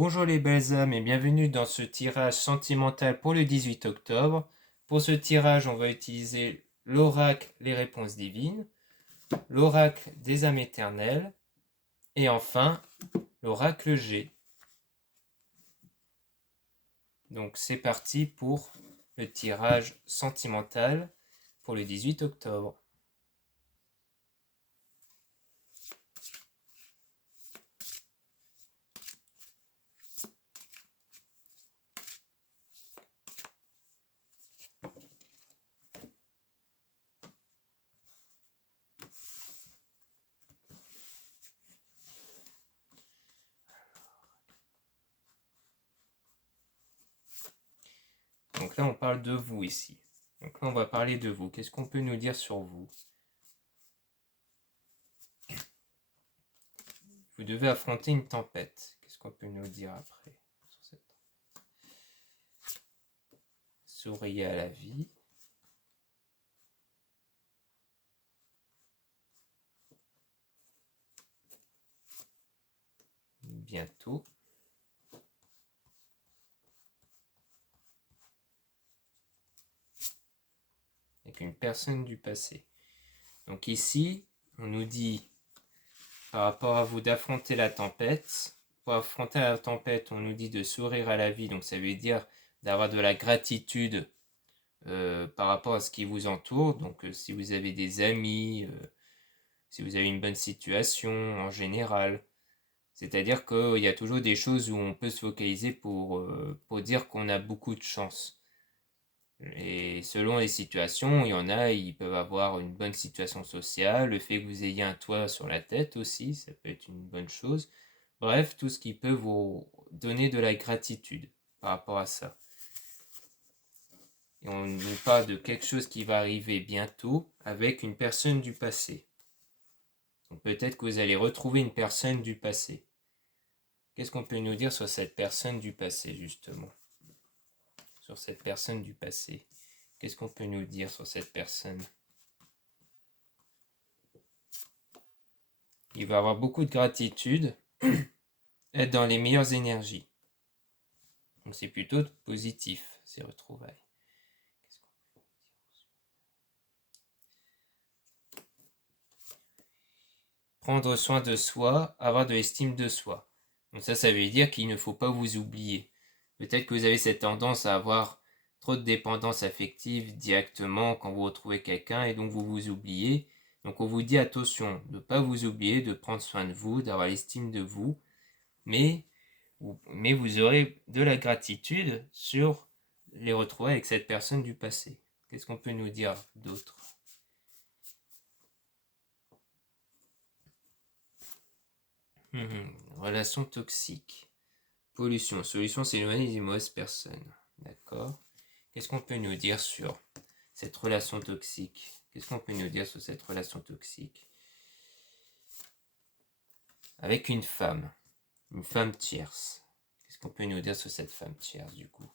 Bonjour les belles âmes et bienvenue dans ce tirage sentimental pour le 18 octobre. Pour ce tirage, on va utiliser l'oracle Les réponses divines, l'oracle des âmes éternelles et enfin l'oracle G. Donc c'est parti pour le tirage sentimental pour le 18 octobre. Donc là on parle de vous ici. Donc là on va parler de vous. Qu'est-ce qu'on peut nous dire sur vous? Vous devez affronter une tempête. Qu'est-ce qu'on peut nous dire après sur cette tempête? Souriez à la vie. Bientôt. Avec une personne du passé. Donc ici, on nous dit, par rapport à vous, d'affronter la tempête. Pour affronter la tempête, on nous dit de sourire à la vie. Donc ça veut dire d'avoir de la gratitude par rapport à ce qui vous entoure. Donc si vous avez des amis, si vous avez une bonne situation en général. C'est-à-dire qu'il y a toujours des choses où on peut se focaliser pour dire qu'on a beaucoup de chance. Et selon les situations, il y en a, ils peuvent avoir une bonne situation sociale, le fait que vous ayez un toit sur la tête aussi, ça peut être une bonne chose. Bref, tout ce qui peut vous donner de la gratitude par rapport à ça. Et on nous parle de quelque chose qui va arriver bientôt avec une personne du passé. Donc peut-être que vous allez retrouver une personne du passé. Qu'est-ce qu'on peut nous dire sur cette personne du passé, justement? Sur cette personne du passé. Qu'est-ce qu'on peut nous dire sur cette personne? Il va avoir beaucoup de gratitude, être dans les meilleures énergies. Donc c'est plutôt positif, ces retrouvailles. Prendre soin de soi, avoir de l'estime de soi. Donc ça veut dire qu'il ne faut pas vous oublier. Peut-être que vous avez cette tendance à avoir trop de dépendance affective directement quand vous retrouvez quelqu'un et donc vous vous oubliez. Donc on vous dit attention de ne pas vous oublier, de prendre soin de vous, d'avoir l'estime de vous, mais vous aurez de la gratitude sur les retrouvailles avec cette personne du passé. Qu'est-ce qu'on peut nous dire d'autre? Relation toxique. Pollution. Solution, c'est éloigner des mauvaises personnes. D'accord. Qu'est-ce qu'on peut nous dire sur cette relation toxique? Qu'est-ce qu'on peut nous dire sur cette relation toxique? Avec une femme tierce. Qu'est-ce qu'on peut nous dire sur cette femme tierce du coup?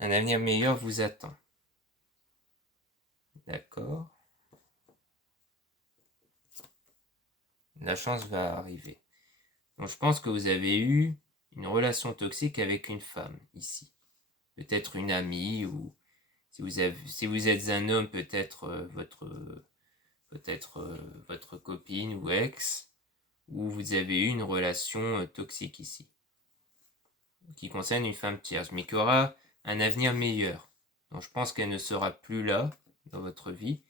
Un avenir meilleur vous attend. D'accord. La chance va arriver. Donc je pense que vous avez eu une relation toxique avec une femme ici. Peut-être une amie ou si vous êtes un homme, peut-être votre copine ou ex, ou vous avez eu une relation toxique ici, qui concerne une femme tierce, mais qui aura un avenir meilleur. Donc je pense qu'elle ne sera plus là dans votre vie,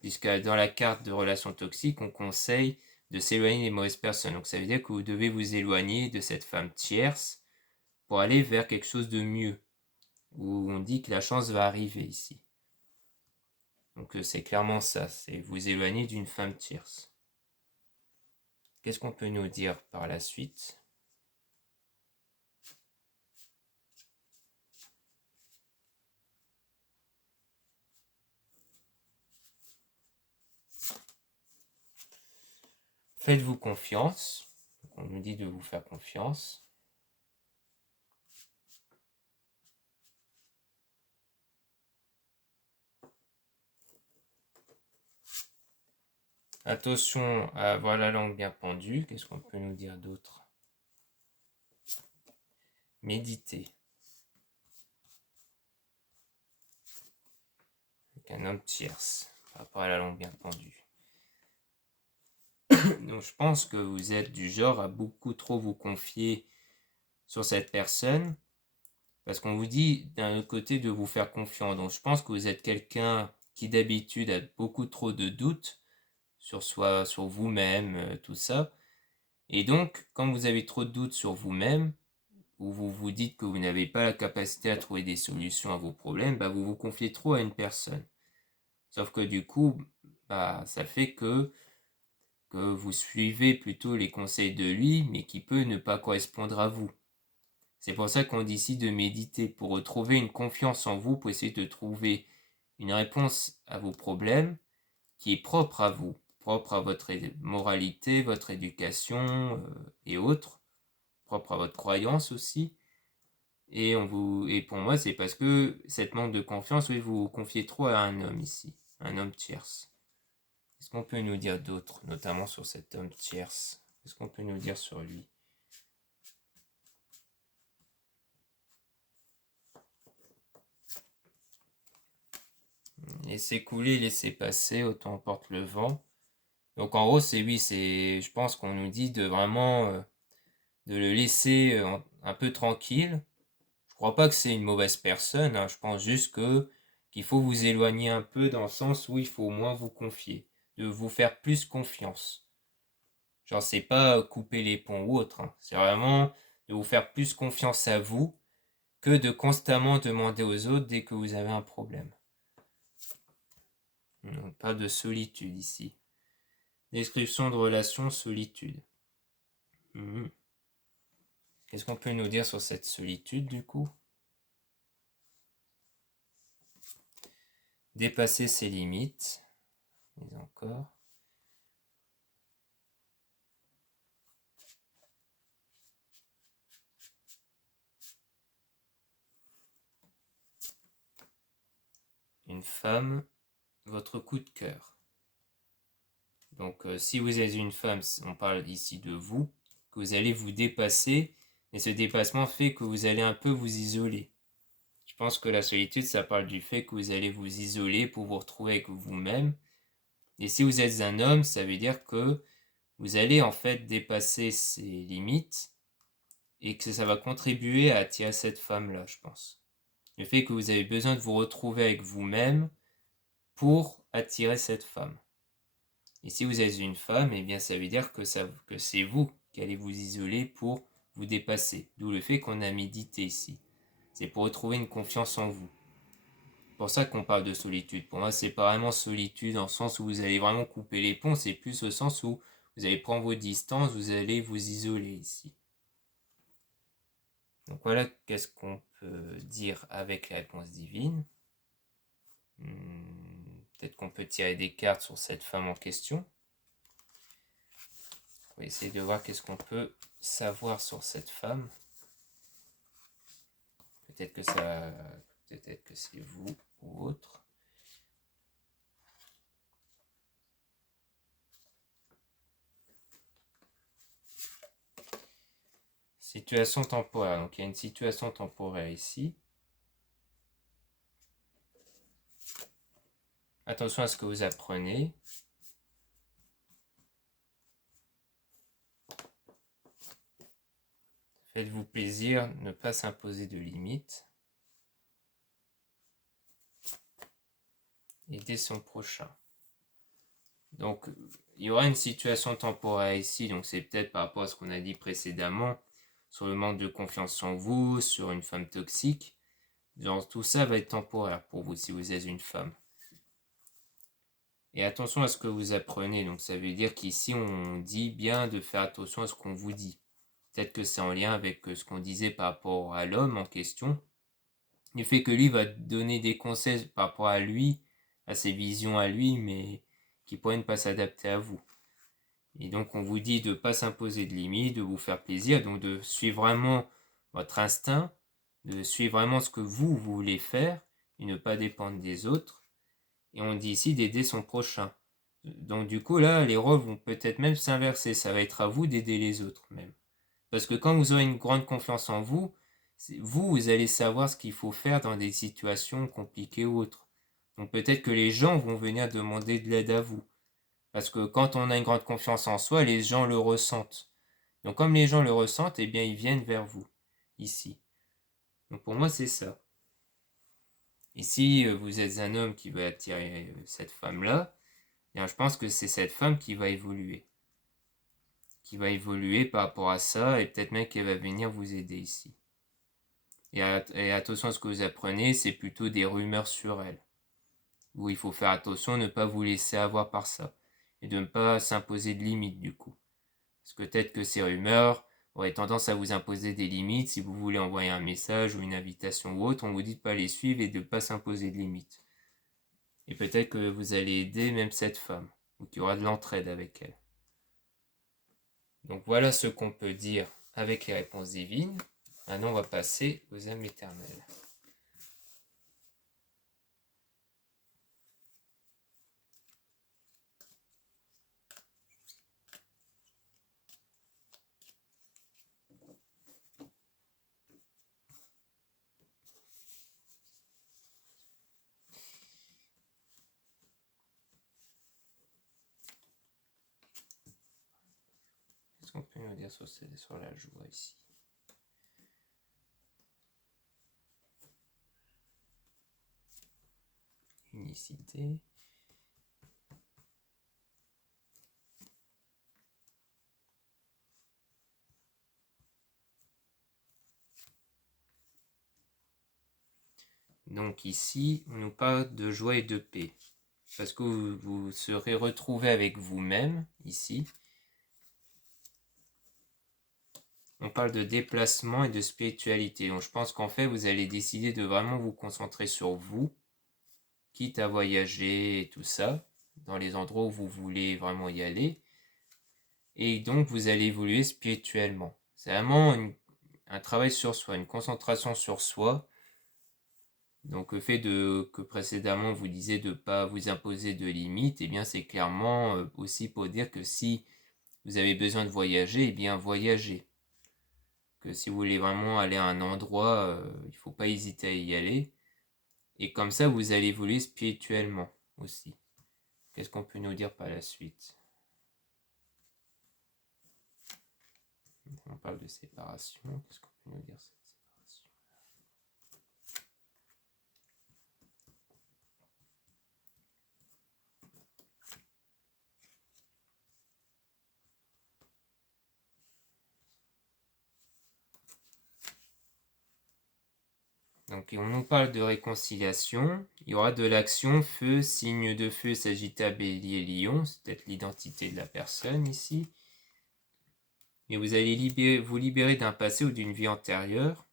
puisque dans la carte de relation toxique, on conseille de s'éloigner des mauvaises personnes. Donc ça veut dire que vous devez vous éloigner de cette femme tierce pour aller vers quelque chose de mieux, où on dit que la chance va arriver ici. Donc c'est clairement ça, c'est vous éloigner d'une femme tierce. Qu'est-ce qu'on peut nous dire par la suite? Faites-vous confiance. Donc on nous dit de vous faire confiance. Attention à avoir la langue bien pendue. Qu'est-ce qu'on peut nous dire d'autre? Méditer. Avec un homme tierce, par rapport à la langue bien pendue. Donc je pense que vous êtes du genre à beaucoup trop vous confier sur cette personne, parce qu'on vous dit d'un autre côté de vous faire confiance. Donc je pense que vous êtes quelqu'un qui d'habitude a beaucoup trop de doutes sur soi, sur vous-même, tout ça. Et donc, quand vous avez trop de doutes sur vous-même, ou vous vous dites que vous n'avez pas la capacité à trouver des solutions à vos problèmes, bah vous vous confiez trop à une personne. Sauf que du coup, bah, ça fait que vous suivez plutôt les conseils de lui, mais qui peut ne pas correspondre à vous. C'est pour ça qu'on dit ici de méditer, pour retrouver une confiance en vous, pour essayer de trouver une réponse à vos problèmes qui est propre à vous, propre à votre moralité, votre éducation et autres, propre à votre croyance aussi. Et pour moi, c'est parce que cette manque de confiance, oui, vous vous confiez trop à un homme ici, un homme tierce. Qu'est-ce qu'on peut nous dire d'autre, notamment sur cet homme tierce? Qu'est-ce qu'on peut nous dire sur lui? Laissez couler, laissez passer, autant emporte le vent. Donc en gros, c'est oui, je pense qu'on nous dit de vraiment de le laisser un peu tranquille. Je crois pas que c'est une mauvaise personne, hein. Je pense juste qu'il faut vous éloigner un peu dans le sens où il faut moins vous confier, de vous faire plus confiance. Genre, c'est pas couper les ponts ou autre, hein. C'est vraiment de vous faire plus confiance à vous que de constamment demander aux autres dès que vous avez un problème. Non, pas de solitude ici. Description de relation, solitude. Qu'est-ce qu'on peut nous dire sur cette solitude du coup? Dépasser ses limites. Mais encore. Une femme, votre coup de cœur. Donc si vous êtes une femme, on parle ici de vous, que vous allez vous dépasser, et ce dépassement fait que vous allez un peu vous isoler. Je pense que la solitude, ça parle du fait que vous allez vous isoler pour vous retrouver avec vous-même. Et si vous êtes un homme, ça veut dire que vous allez en fait dépasser ses limites et que ça va contribuer à attirer cette femme-là, je pense. Le fait que vous avez besoin de vous retrouver avec vous-même pour attirer cette femme. Et si vous êtes une femme, eh bien ça veut dire que c'est vous qui allez vous isoler pour vous dépasser. D'où le fait qu'on a médité ici. C'est pour retrouver une confiance en vous. C'est pour ça qu'on parle de solitude. Pour moi, c'est pas vraiment solitude en le sens où vous allez vraiment couper les ponts, c'est plus au sens où vous allez prendre vos distances, vous allez vous isoler ici. Donc voilà, qu'est-ce qu'on peut dire avec la réponse divine. Peut-être qu'on peut tirer des cartes sur cette femme en question. On va essayer de voir qu'est-ce qu'on peut savoir sur cette femme. Peut-être que c'est vous ou autre. Situation temporaire. Donc il y a une situation temporaire ici. Attention à ce que vous apprenez. Faites-vous plaisir, ne pas s'imposer de limites. Aider son prochain. Donc, il y aura une situation temporaire ici, donc c'est peut-être par rapport à ce qu'on a dit précédemment, sur le manque de confiance en vous, sur une femme toxique. Genre, tout ça va être temporaire pour vous si vous êtes une femme. Et attention à ce que vous apprenez, donc ça veut dire qu'ici on dit bien de faire attention à ce qu'on vous dit. Peut-être que c'est en lien avec ce qu'on disait par rapport à l'homme en question. Le fait que lui va donner des conseils par rapport à lui, à ses visions à lui, mais qui pourraient ne pas s'adapter à vous. Et donc on vous dit de ne pas s'imposer de limites, de vous faire plaisir, donc de suivre vraiment votre instinct, de suivre vraiment ce que vous voulez faire et ne pas dépendre des autres. Et on dit ici d'aider son prochain. Donc du coup, là, les rôles vont peut-être même s'inverser. Ça va être à vous d'aider les autres même. Parce que quand vous aurez une grande confiance en vous, vous allez savoir ce qu'il faut faire dans des situations compliquées ou autres. Donc peut-être que les gens vont venir demander de l'aide à vous. Parce que quand on a une grande confiance en soi, les gens le ressentent. Donc comme les gens le ressentent, eh bien ils viennent vers vous, ici. Donc pour moi, c'est ça. Et si vous êtes un homme qui veut attirer cette femme-là, eh bien, je pense que c'est cette femme qui va évoluer. Qui va évoluer par rapport à ça, et peut-être même qu'elle va venir vous aider ici. Et attention à ce que vous apprenez, c'est plutôt des rumeurs sur elle. Où il faut faire attention, ne pas vous laisser avoir par ça. Et de ne pas s'imposer de limites du coup. Parce que peut-être que ces rumeurs auraient tendance à vous imposer des limites. Si vous voulez envoyer un message ou une invitation ou autre, on vous dit de ne pas les suivre et de ne pas s'imposer de limites. Et peut-être que vous allez aider même cette femme, ou qu'il y aura de l'entraide avec elle. Donc voilà ce qu'on peut dire avec les réponses divines. Maintenant, on va passer aux âmes éternelles. Qu'est-ce qu'on peut nous dire sur la joie ici? Unicité. Donc ici, on nous parle de joie et de paix. Parce que vous serez retrouvé avec vous-même, ici. On parle de déplacement et de spiritualité. Donc je pense qu'en fait, vous allez décider de vraiment vous concentrer sur vous, quitte à voyager et tout ça, dans les endroits où vous voulez vraiment y aller. Et donc, vous allez évoluer spirituellement. C'est vraiment un travail sur soi, une concentration sur soi. Donc le fait que précédemment vous disiez de ne pas vous imposer de limites, eh bien c'est clairement aussi pour dire que si vous avez besoin de voyager, eh bien voyagez. Que si vous voulez vraiment aller à un endroit, il ne faut pas hésiter à y aller. Et comme ça, vous allez évoluer spirituellement aussi. Qu'est-ce qu'on peut nous dire par la suite? On parle de séparation. Qu'est-ce qu'on peut nous dire cette séparation? Donc on nous parle de réconciliation. Il y aura de l'action, feu, signe de feu, Sagittaire, Bélier, Lion. C'est peut-être l'identité de la personne ici. Mais vous allez vous libérer d'un passé ou d'une vie antérieure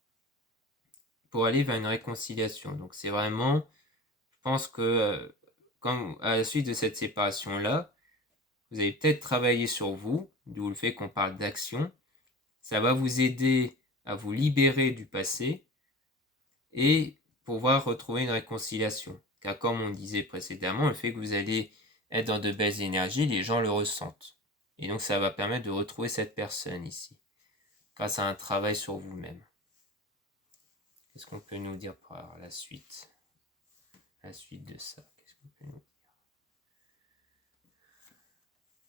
pour aller vers une réconciliation. Donc c'est vraiment, je pense que à la suite de cette séparation-là, vous allez peut-être travailler sur vous, d'où le fait qu'on parle d'action. Ça va vous aider à vous libérer du passé et pouvoir retrouver une réconciliation. Car comme on disait précédemment, le fait que vous allez être dans de belles énergies, les gens le ressentent. Et donc ça va permettre de retrouver cette personne ici, grâce à un travail sur vous-même. Qu'est-ce qu'on peut nous dire par la suite? La suite de ça, qu'est-ce qu'on peut nous dire?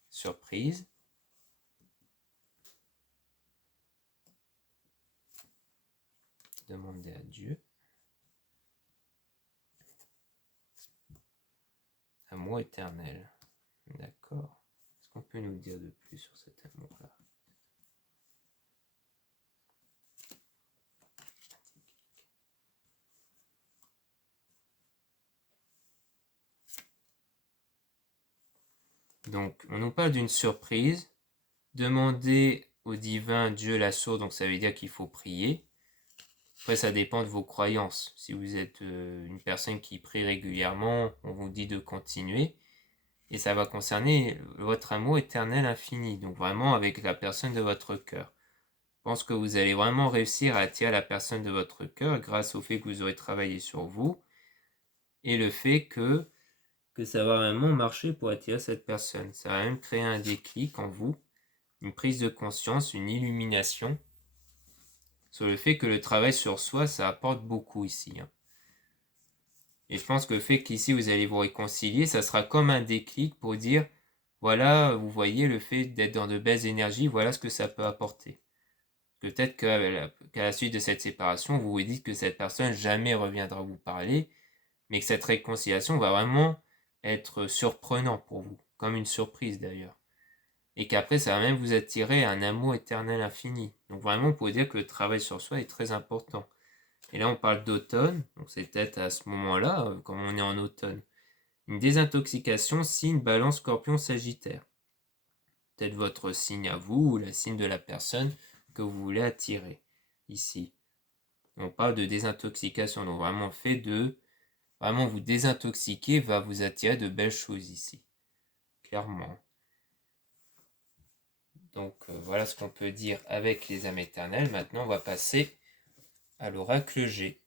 Surprise. Demander à Dieu. Amour éternel. D'accord. Qu'est-ce qu'on peut nous dire de plus sur cet amour-là? Donc, on nous parle d'une surprise. Demandez au divin Dieu la source, donc ça veut dire qu'il faut prier. Après, ça dépend de vos croyances. Si vous êtes une personne qui prie régulièrement, on vous dit de continuer. Et ça va concerner votre amour éternel infini, donc vraiment avec la personne de votre cœur. Je pense que vous allez vraiment réussir à attirer la personne de votre cœur grâce au fait que vous aurez travaillé sur vous et le fait que que ça va vraiment marcher pour attirer cette personne. Ça va même créer un déclic en vous, une prise de conscience, une illumination sur le fait que le travail sur soi, ça apporte beaucoup ici. Et je pense que le fait qu'ici vous allez vous réconcilier, ça sera comme un déclic pour dire, voilà, vous voyez, le fait d'être dans de belles énergies, voilà ce que ça peut apporter. Peut-être qu'à la suite de cette séparation, vous vous dites que cette personne jamais reviendra vous parler, mais que cette réconciliation va vraiment être surprenant pour vous, comme une surprise d'ailleurs. Et qu'après, ça va même vous attirer un amour éternel infini. Donc vraiment, vous pouvez dire que le travail sur soi est très important. Et là, on parle d'automne, donc c'est peut-être à ce moment-là, comme on est en automne. Une désintoxication, signe Balance, Scorpion, Sagittaire. Peut-être votre signe à vous ou le signe de la personne que vous voulez attirer ici. On parle de désintoxication, donc vraiment le fait de vraiment vous désintoxiquer va vous attirer de belles choses ici, clairement. Donc voilà ce qu'on peut dire avec les âmes éternelles. Maintenant on va passer à l'oracle G.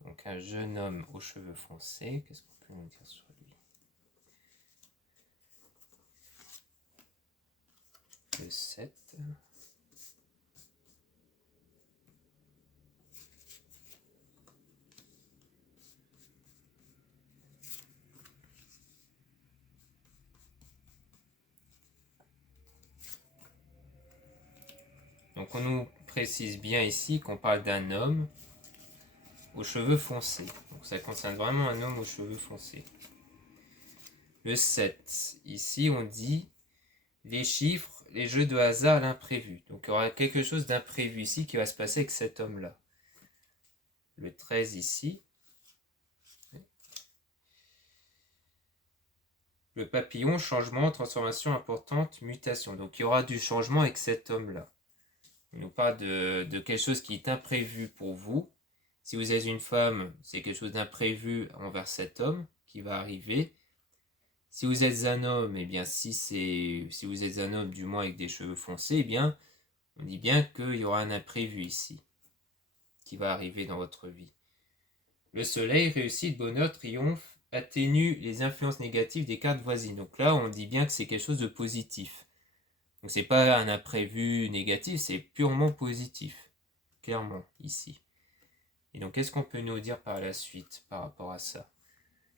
Donc un jeune homme aux cheveux foncés, qu'est-ce qu'on peut nous dire sur lui? Le 7. Donc on nous précise bien ici qu'on parle d'un homme aux cheveux foncés. Donc ça concerne vraiment un homme aux cheveux foncés. Le 7. Ici on dit les chiffres, les jeux de hasard, l'imprévu. Donc il y aura quelque chose d'imprévu ici qui va se passer avec cet homme-là. Le 13 ici. Le papillon, changement, transformation importante, mutation. Donc il y aura du changement avec cet homme-là. Il nous parle de quelque chose qui est imprévu pour vous. Si vous êtes une femme, c'est quelque chose d'imprévu envers cet homme qui va arriver. Si vous êtes un homme, eh bien si vous êtes un homme du moins avec des cheveux foncés, eh bien on dit bien qu'il y aura un imprévu ici qui va arriver dans votre vie. Le soleil, réussite, bonheur, triomphe, atténue les influences négatives des cartes voisines. Donc là, on dit bien que c'est quelque chose de positif. Donc c'est pas un imprévu négatif, c'est purement positif. Clairement, ici. Et donc, qu'est-ce qu'on peut nous dire par la suite par rapport à ça?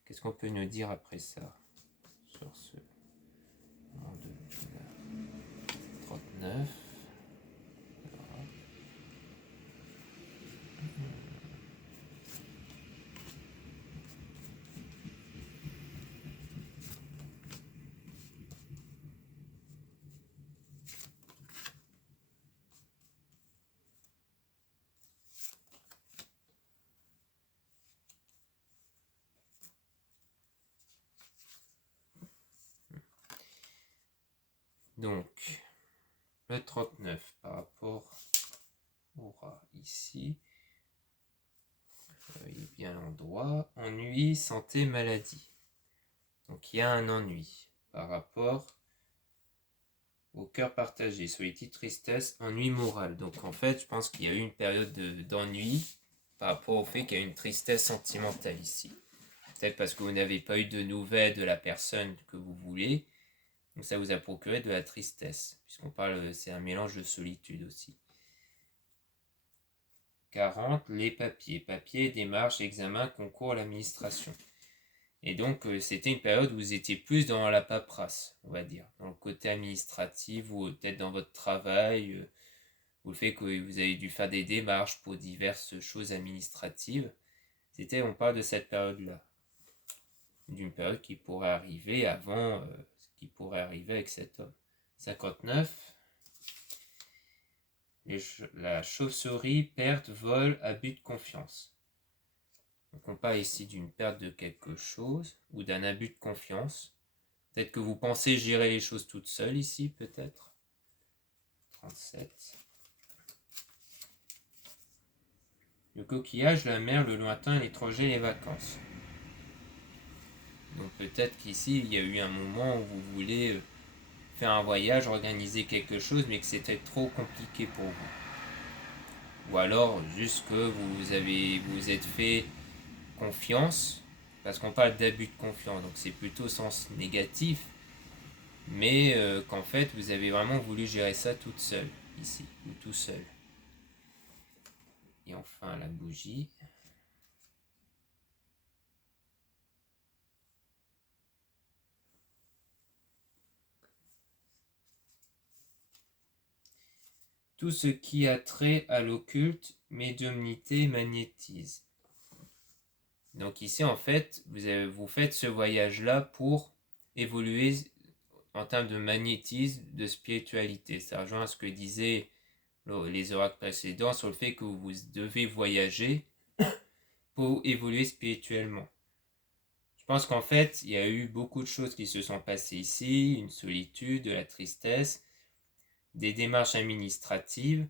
Qu'est-ce qu'on peut nous dire après ça? Sur ce moment de 39. Donc, le 39 par rapport au rat ici. Il est bien l'endroit. Ennui, santé, maladie. Donc, il y a un ennui par rapport au cœur partagé, solitude, tristesse, ennui moral. Donc, en fait, je pense qu'il y a eu une période d'ennui par rapport au fait qu'il y a une tristesse sentimentale ici. Peut-être parce que vous n'avez pas eu de nouvelles de la personne que vous voulez. Donc ça vous a procuré de la tristesse. Puisqu'on parle, c'est un mélange de solitude aussi. 40, les papiers. Papiers, démarches, examens, concours, l'administration. Et donc c'était une période où vous étiez plus dans la paperasse, on va dire. Dans le côté administratif ou peut-être dans votre travail. Ou le fait que vous avez dû faire des démarches pour diverses choses administratives. On parle de cette période-là. D'une période qui pourrait arriver avant ce qui pourrait arriver avec cet homme. 59. La chauve-souris, perte, vol, abus de confiance. Donc on parle ici d'une perte de quelque chose ou d'un abus de confiance. Peut-être que vous pensez gérer les choses toute seule ici, peut-être. 37. Le coquillage, la mer, le lointain, l'étranger, les vacances. Donc peut-être qu'ici, il y a eu un moment où vous voulez faire un voyage, organiser quelque chose, mais que c'était trop compliqué pour vous. Ou alors juste que vous êtes fait confiance, parce qu'on parle d'abus de confiance, donc c'est plutôt sens négatif, mais qu'en fait vous avez vraiment voulu gérer ça toute seule, ici, ou tout seul. Et enfin la bougie. Tout ce qui a trait à l'occulte, médiumnité, magnétisme. Donc ici, en fait, vous faites ce voyage-là pour évoluer en termes de magnétisme, de spiritualité. Ça rejoint à ce que disaient les oracles précédents sur le fait que vous devez voyager pour évoluer spirituellement. Je pense qu'en fait, il y a eu beaucoup de choses qui se sont passées ici, une solitude, de la tristesse, des démarches administratives.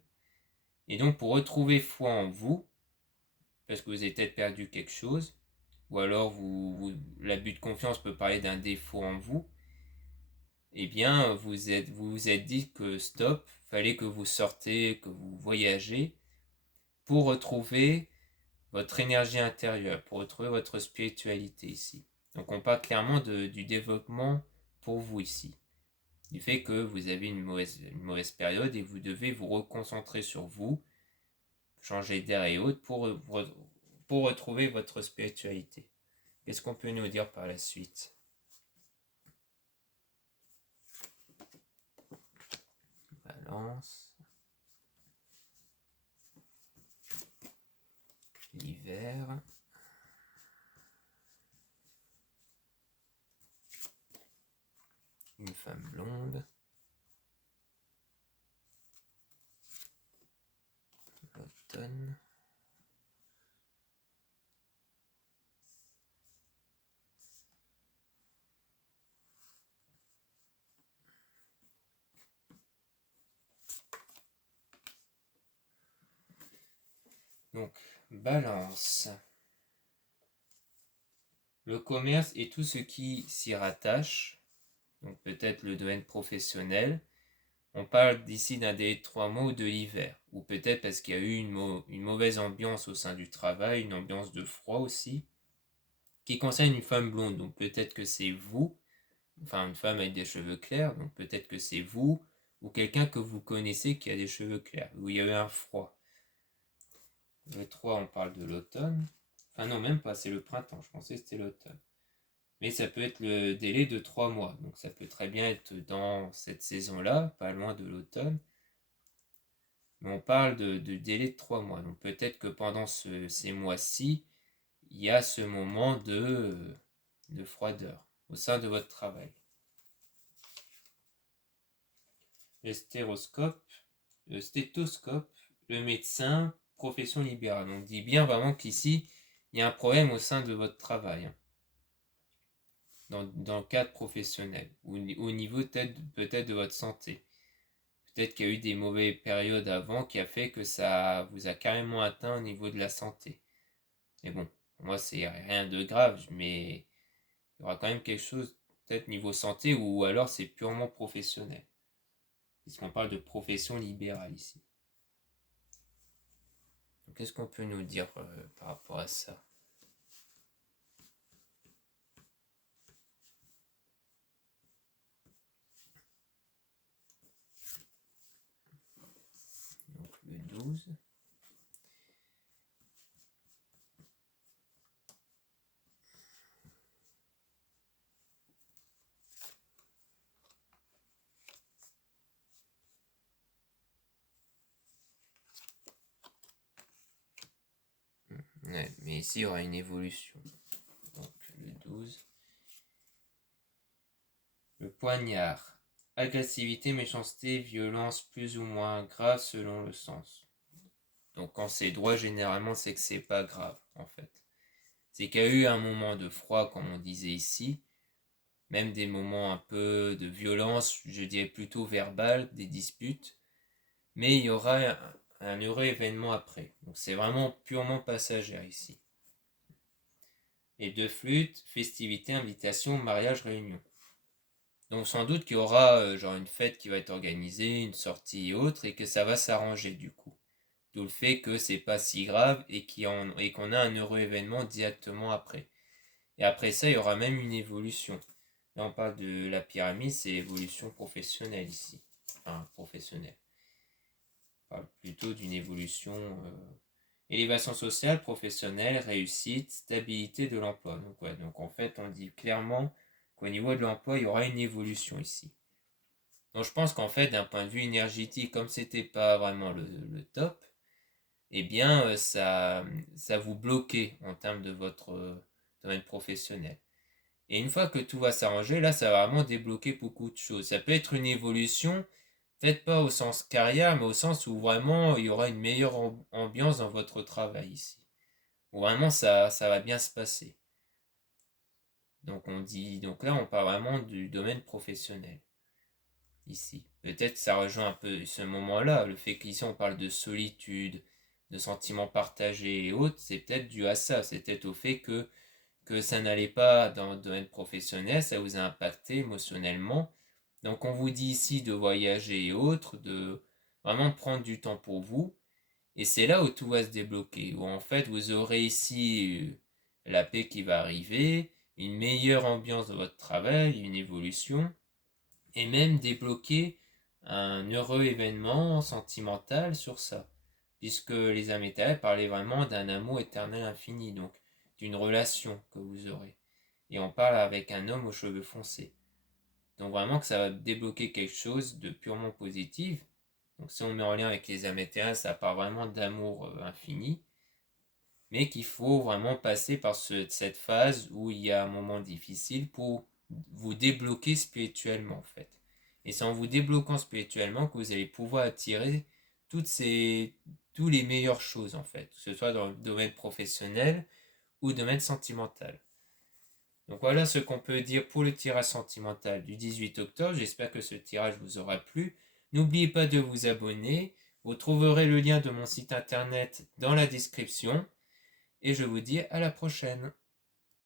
Et donc, pour retrouver foi en vous, parce que vous avez peut-être perdu quelque chose, ou alors l'abus de confiance peut parler d'un défaut en vous, eh bien vous êtes dit que stop, fallait que vous sortez, que vous voyagez pour retrouver votre énergie intérieure, pour retrouver votre spiritualité ici. Donc on parle clairement du développement pour vous ici, du fait que vous avez une mauvaise période et vous devez vous reconcentrer sur vous, changer d'air et autres pour retrouver votre spiritualité. Qu'est-ce qu'on peut nous dire par la suite? Balance. L'hiver. Une femme blonde. L'automne. Donc, balance. Le commerce et tout ce qui s'y rattache, donc peut-être le domaine professionnel. On parle d'ici d'un délai de 3 mois ou de l'hiver, ou peut-être parce qu'il y a eu une mauvaise ambiance au sein du travail, une ambiance de froid aussi, qui concerne une femme blonde, donc peut-être que c'est vous, enfin une femme avec des cheveux clairs, donc peut-être que c'est vous, ou quelqu'un que vous connaissez qui a des cheveux clairs, où il y a eu un froid. Le 3, on parle de l'automne. Enfin non, même pas, c'est le printemps, je pensais que c'était l'automne. Mais ça peut être le délai de 3 mois, donc ça peut très bien être dans cette saison-là, pas loin de l'automne. Mais on parle de délai de 3 mois, donc peut-être que pendant ces mois-ci, il y a ce moment de froideur au sein de votre travail. Le stéthoscope, le médecin, profession libérale. On dit bien vraiment qu'ici, il y a un problème au sein de votre travail, dans le cadre professionnel, ou au niveau peut-être de votre santé. Peut-être qu'il y a eu des mauvaises périodes avant qui a fait que ça vous a carrément atteint au niveau de la santé. Mais bon, pour moi, c'est rien de grave, mais il y aura quand même quelque chose, peut-être niveau santé, ou alors c'est purement professionnel. Puisqu'on parle de profession libérale ici. Qu'est-ce qu'on peut nous dire par rapport à ça? Donc le 12. Ouais, mais ici il y aura une évolution. Donc le 12. Le poignard. Agressivité, méchanceté, violence plus ou moins grave selon le sens. Donc quand c'est droit, généralement c'est que c'est pas grave en fait. C'est qu'il y a eu un moment de froid comme on disait ici, même des moments un peu de violence, je dirais plutôt verbale, des disputes, mais il y aura un heureux événement après. Donc c'est vraiment purement passager ici. Et deux flûtes, festivités, invitations, mariage, réunion. Donc sans doute qu'il y aura genre une fête qui va être organisée, une sortie et autre, et que ça va s'arranger du coup. D'où le fait que c'est pas si grave et qu'on a un heureux événement directement après. Et après ça, il y aura même une évolution. Là, on parle de la pyramide, c'est l'évolution professionnelle ici. Enfin, professionnelle. On parle plutôt d'une évolution élévation sociale, professionnelle, réussite, stabilité de l'emploi. Donc, ouais, donc en fait, on dit clairement qu'au niveau de l'emploi, il y aura une évolution ici. Donc je pense qu'en fait, d'un point de vue énergétique, comme c'était pas vraiment le top, eh bien ça vous bloquait en termes de votre domaine professionnel. Et une fois que tout va s'arranger, là, ça va vraiment débloquer beaucoup de choses. Ça peut être une évolution, peut-être pas au sens carrière, mais au sens où vraiment il y aura une meilleure ambiance dans votre travail ici. Où vraiment ça va bien se passer. Donc là, on parle vraiment du domaine professionnel ici. Peut-être que ça rejoint un peu ce moment-là, le fait qu'ici on parle de solitude, de sentiments partagés et autres, c'est peut-être dû à ça, c'est peut-être au fait que ça n'allait pas dans le domaine professionnel, ça vous a impacté émotionnellement. Donc on vous dit ici de voyager et autres, de vraiment prendre du temps pour vous, et c'est là où tout va se débloquer, où en fait vous aurez ici la paix qui va arriver, une meilleure ambiance dans votre travail, une évolution, et même débloquer un heureux événement sentimental sur ça, puisque les Amétaïs parlaient vraiment d'un amour éternel infini, donc d'une relation que vous aurez. Et on parle avec un homme aux cheveux foncés. Donc vraiment que ça va débloquer quelque chose de purement positif. Donc si on met en lien avec les Amétaïs, ça parle vraiment d'amour infini, mais qu'il faut vraiment passer par cette phase où il y a un moment difficile pour vous débloquer spirituellement en fait. Et c'est en vous débloquant spirituellement que vous allez pouvoir attirer toutes les meilleures choses en fait, que ce soit dans le domaine professionnel ou domaine sentimental. Donc voilà ce qu'on peut dire pour le tirage sentimental du 18 octobre. J'espère que ce tirage vous aura plu. N'oubliez pas de vous abonner. Vous trouverez le lien de mon site internet dans la description. Et je vous dis à la prochaine.